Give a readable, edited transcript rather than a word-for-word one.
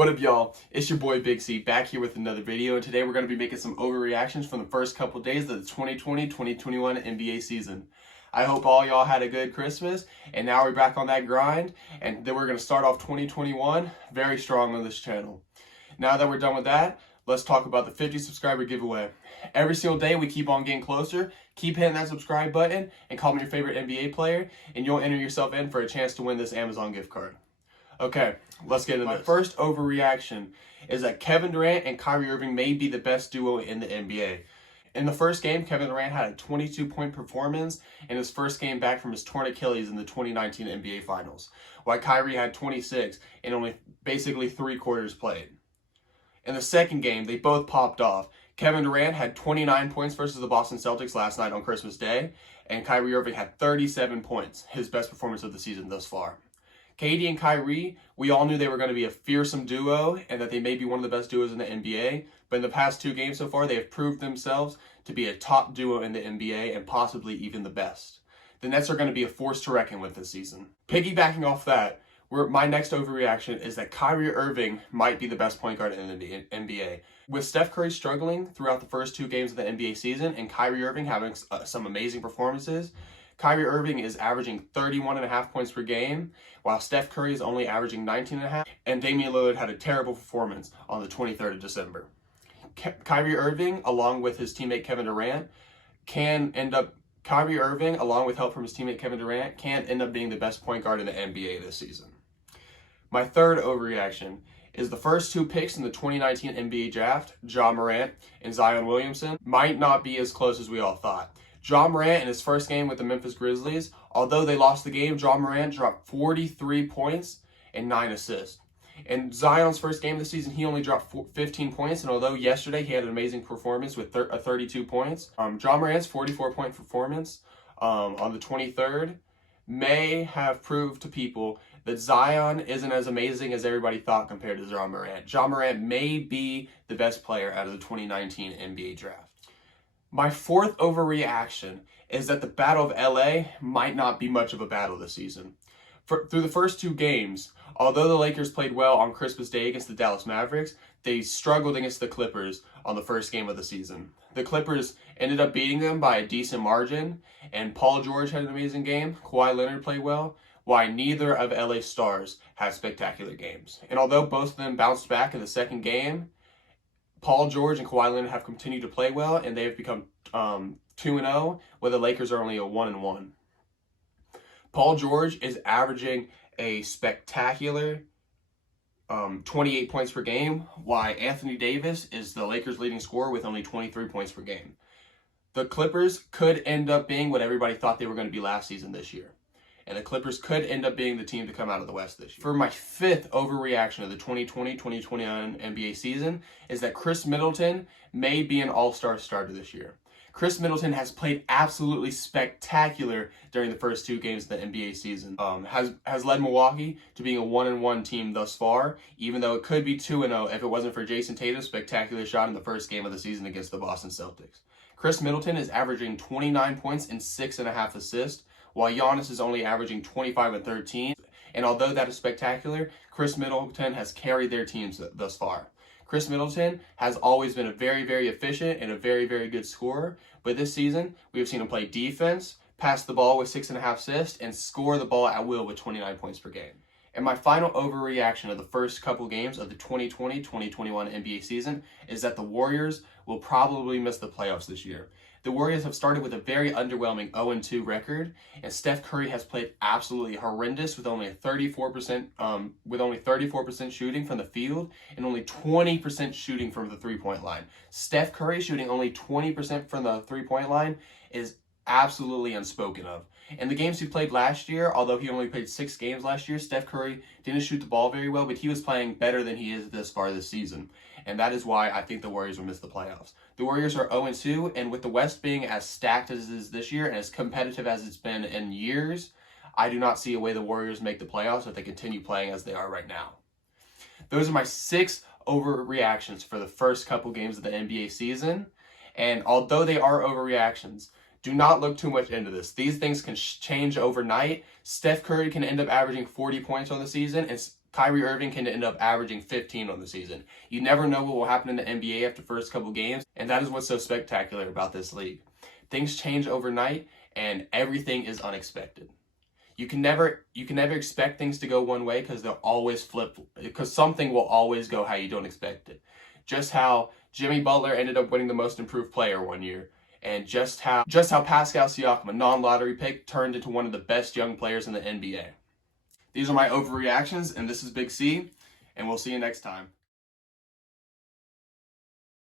What up, y'all? It's your boy Big C back here with another video, and today we're going to be making some overreactions from the first couple days of the 2020-2021 NBA season. I hope all y'all had a good Christmas, and now we're back on that grind, and then we're going to start off 2021 very strong on this channel. Now that we're done with that, let's talk about the 50 subscriber giveaway. Every single day we keep on getting closer. Keep hitting that subscribe button and comment your favorite NBA player, and you'll enter yourself in for a chance to win this Amazon gift card. Okay, let's get into this. My first overreaction is that Kevin Durant and Kyrie Irving may be the best duo in the NBA. In the first game, Kevin Durant had a 22-point performance in his first game back from his torn Achilles in the 2019 NBA Finals, while Kyrie had 26 in only basically 3 quarters played. In the second game, they both popped off. Kevin Durant had 29 points versus the Boston Celtics last night on Christmas Day, and Kyrie Irving had 37 points, his best performance of the season thus far. KD and Kyrie, we all knew they were going to be a fearsome duo and that they may be one of the best duos in the NBA, but in the past 2 games so far, they have proved themselves to be a top duo in the NBA and possibly even the best. The Nets are going to be a force to reckon with this season. Piggybacking off that, my next overreaction is that Kyrie Irving might be the best point guard in the NBA. With Steph Curry struggling throughout the first 2 games of the NBA season and Kyrie Irving having some amazing performances, Kyrie Irving is averaging 31.5 points per game, while Steph Curry is only averaging 19.5, and Damian Lillard had a terrible performance on the 23rd of December. Kyrie Irving, along with his teammate Kevin Durant, Kyrie Irving, along with help from his teammate Kevin Durant, can end up being the best point guard in the NBA this season. My third overreaction is the first 2 picks in the 2019 NBA draft, Ja Morant and Zion Williamson, might not be as close as we all thought. Ja Morant in his first game with the Memphis Grizzlies, although they lost the game, Ja Morant dropped 43 points and 9 assists. In Zion's first game of the season, he only dropped 15 points, and although yesterday he had an amazing performance with 32 points, Ja Morant's 44-point performance on the 23rd may have proved to people that Zion isn't as amazing as everybody thought compared to Ja Morant. Ja Morant may be the best player out of the 2019 NBA draft. My fourth overreaction is that the Battle of LA might not be much of a battle this season. Through the first 2 games, although the Lakers played well on Christmas Day against the Dallas Mavericks, they struggled against the Clippers on the first game of the season. The Clippers ended up beating them by a decent margin, and Paul George had an amazing game. Kawhi Leonard played well, while neither of LA's stars had spectacular games. And although both of them bounced back in the second game, Paul George and Kawhi Leonard have continued to play well, and they have become 2-0, where the Lakers are only a 1-1. Paul George is averaging a spectacular 28 points per game, while Anthony Davis is the Lakers' leading scorer with only 23 points per game. The Clippers could end up being what everybody thought they were going to be last season this year. And the Clippers could end up being the team to come out of the West this year. For my 5th overreaction of the 2020-2021 NBA season is that Chris Middleton may be an all-star starter this year. Chris Middleton has played absolutely spectacular during the first 2 games of the NBA season. Has led Milwaukee to being a 1-1 team thus far, even though it could be 2-0 if it wasn't for Jason Tatum's spectacular shot in the first game of the season against the Boston Celtics. Chris Middleton is averaging 29 points and 6.5 assists, while Giannis is only averaging 25 and 13. And although that is spectacular, Chris Middleton has carried their teams thus far. Chris Middleton has always been a very, very efficient and a very, very good scorer, but this season we have seen him play defense, pass the ball with 6.5 assists, and score the ball at will with 29 points per game. And my final overreaction of the first couple games of the 2020-2021 NBA season is that the Warriors will probably miss the playoffs this year. The Warriors have started with a very underwhelming 0-2 record, and Steph Curry has played absolutely horrendous with only 34% shooting from the field and only 20% shooting from the 3-point line. Steph Curry shooting only 20% from the 3-point line is absolutely unspoken of. In the games he played last year, although he only played 6 games last year, Steph Curry didn't shoot the ball very well, but he was playing better than he is this far this season. And that is why I think the Warriors will miss the playoffs. The Warriors are 0-2, and with the West being as stacked as it is this year and as competitive as it's been in years, I do not see a way the Warriors make the playoffs if they continue playing as they are right now. Those are my 6 overreactions for the first couple games of the NBA season. And although they are overreactions, do not look too much into this. These things can change overnight. Steph Curry can end up averaging 40 points on the season, and Kyrie Irving can end up averaging 15 on the season. You never know what will happen in the NBA after the first couple games, and that is what's so spectacular about this league. Things change overnight, and everything is unexpected. You can never expect things to go one way because they'll always flip, because something will always go how you don't expect it. Just how Jimmy Butler ended up winning the most improved player one year, and just how Pascal Siakam, a non-lottery pick, turned into one of the best young players in the NBA. These are my overreactions, and this is Big C, and we'll see you next time.